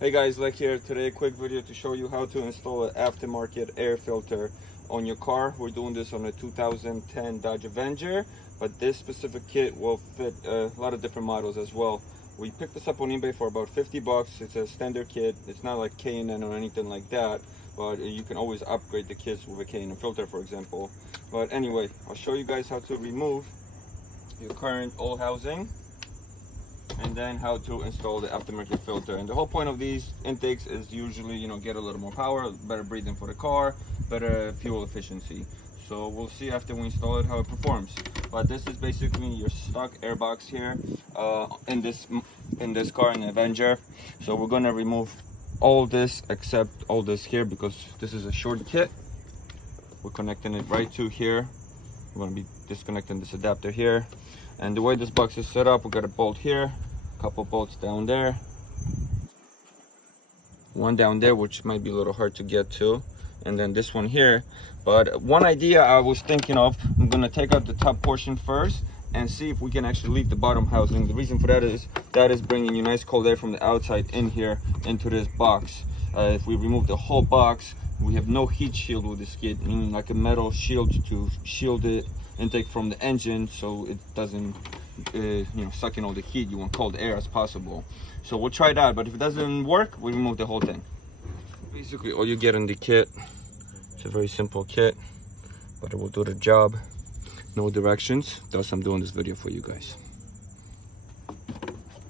Hey guys, LechK here. Today a quick video to show you how to install an aftermarket air filter on your car. We're doing this on a 2010 Dodge Avenger, but this specific kit will fit a lot of different models as well. We picked this up on eBay for about 50 bucks. It's a standard kit. It's not like K&N or anything like that, but you can always upgrade the kits with a K&N filter, for example. But anyway, I'll show you guys how to remove your current old housing and then how to install the aftermarket filter. And the whole point of these intakes is usually, get a little more power, better breathing for the car, better fuel efficiency. So we'll see after we install it how it performs. But this is basically your stock air box here in this car, in the Avenger. So we're gonna remove all this except all this here because this is a short kit. We're connecting it right to here. We're gonna be disconnecting this adapter here. And the way this box is set up, we got a bolt here, a couple bolts down there, one down there, which might be a little hard to get to, and then this one here. But one idea I was thinking of, I'm gonna take out the top portion first and see if we can actually leave the bottom housing. The reason for that is bringing you nice cold air from the outside in here into this box. If we remove the whole box, we have no heat shield with this kit, meaning like a metal shield to shield the intake from the engine so it doesn't suck in all the heat. You want cold air as possible. So we'll try that, but if it doesn't work, we remove the whole thing. Basically all you get in the kit, it's a very simple kit, but it will do the job. No directions, thus I'm doing this video for you guys.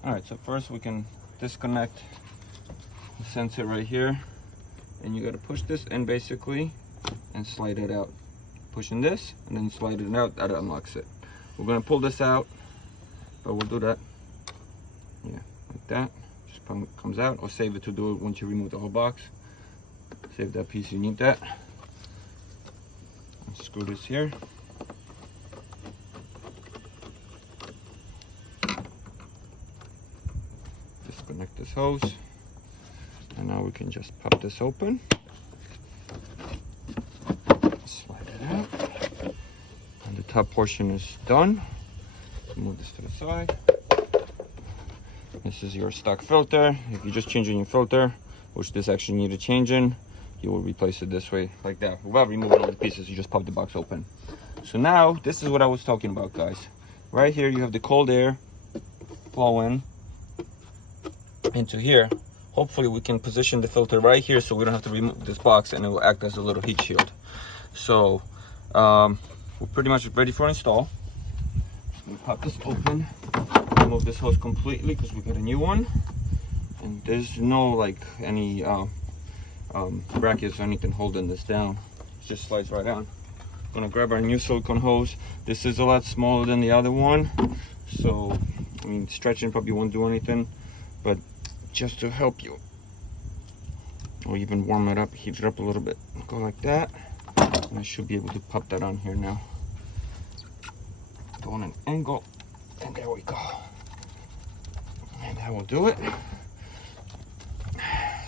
All right, so first we can disconnect the sensor right here, and you got to push this in basically and slide it out. Pushing this and then slide it out, that unlocks it. We're gonna pull this out, but we'll do that, like that. Just comes out, or save it to do it once you remove the whole box. Save that piece, you need that. Screw this here. Disconnect this hose, and now we can just pop this open. Top portion is done. Move this to the side. This is your stock filter. If you're just changing your filter, which this actually need a change in, you will replace it this way, like that. Without removing all the pieces, you just pop the box open. So now, this is what I was talking about, guys. Right here, you have the cold air flowing into here. Hopefully, we can position the filter right here so we don't have to remove this box, and it will act as a little heat shield. So, we're pretty much ready for install. Just gonna pop this open, remove this hose completely because we got a new one, and there's no like any brackets or anything holding this down. It just slides right on. Gonna grab our new silicone hose. This is a lot smaller than the other one, so I mean stretching probably won't do anything, but just to help you, or even warm it up, heat it up a little bit, go like that. And I should be able to pop that on here now. Go on an angle, and there we go. And that will do it.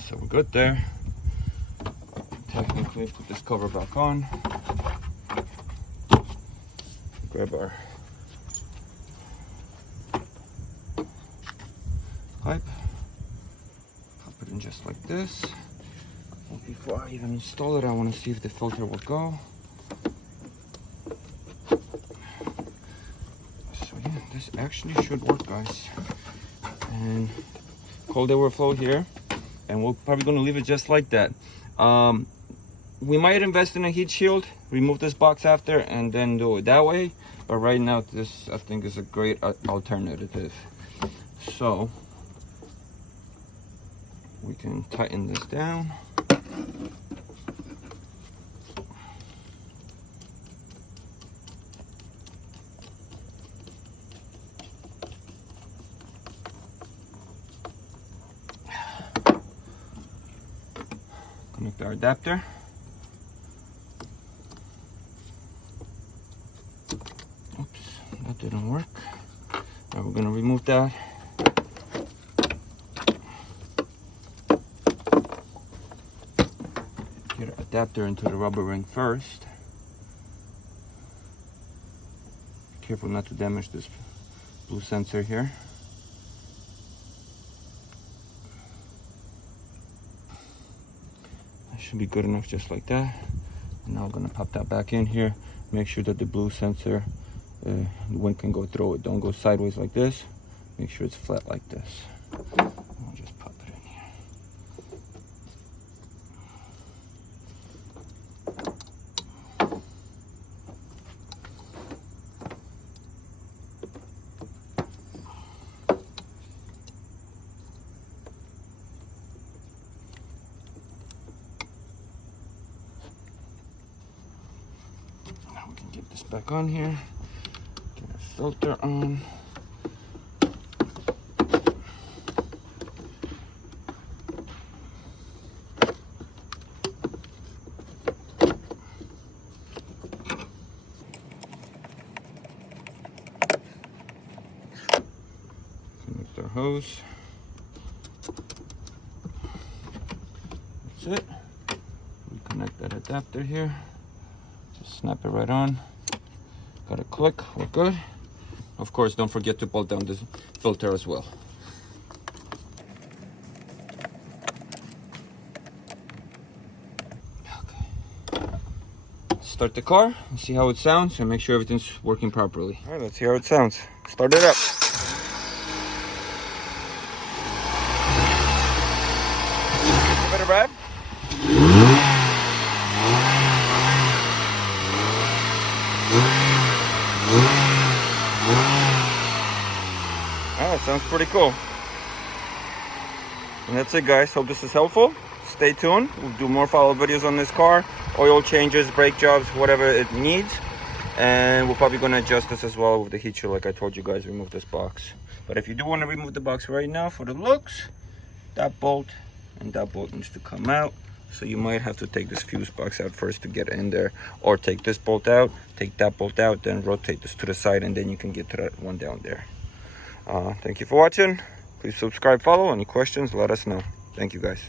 So we're good there. Technically, put this cover back on. Grab our pipe. Pop it in just like this. Before I even install it, I want to see if the filter will go. So yeah, this actually should work, guys. And cold air will flow here, and we're probably going to leave it just like that. We might invest in a heat shield, remove this box after, and then do it that way. But right now, this I think is a great alternative. So we can tighten this down. Connect our adapter. Oops, that didn't work. Now we're gonna remove that. Get our adapter into the rubber ring first. Careful not to damage this blue sensor here. Should be good enough just like that. And now I'm gonna pop that back in here. Make sure that the blue sensor, the wind can go through it. Don't go sideways like this. Make sure it's flat like this. I'll just pop it in here. Now we can get this back on here. Get our filter on. Connect our hose. That's it. We connect that adapter here. Just snap it right on. Got a click, we're good. Of course, don't forget to bolt down this filter as well. Okay. Start the car and see how it sounds and make sure everything's working properly. All right, let's hear how it sounds. Start it up. Give it a rev. Sounds pretty cool. And that's it, guys. Hope this is helpful. Stay tuned. We'll do more follow-up videos on this car. Oil changes, brake jobs, whatever it needs. And we're probably going to adjust this as well with the heat shield, like I told you guys, remove this box. But if you do want to remove the box right now for the looks, that bolt and that bolt needs to come out. So you might have to take this fuse box out first to get in there, or take this bolt out, take that bolt out, then rotate this to the side, and then you can get to that one down there. Thank you for watching. Please subscribe, follow. Any questions, let us know. Thank you, guys.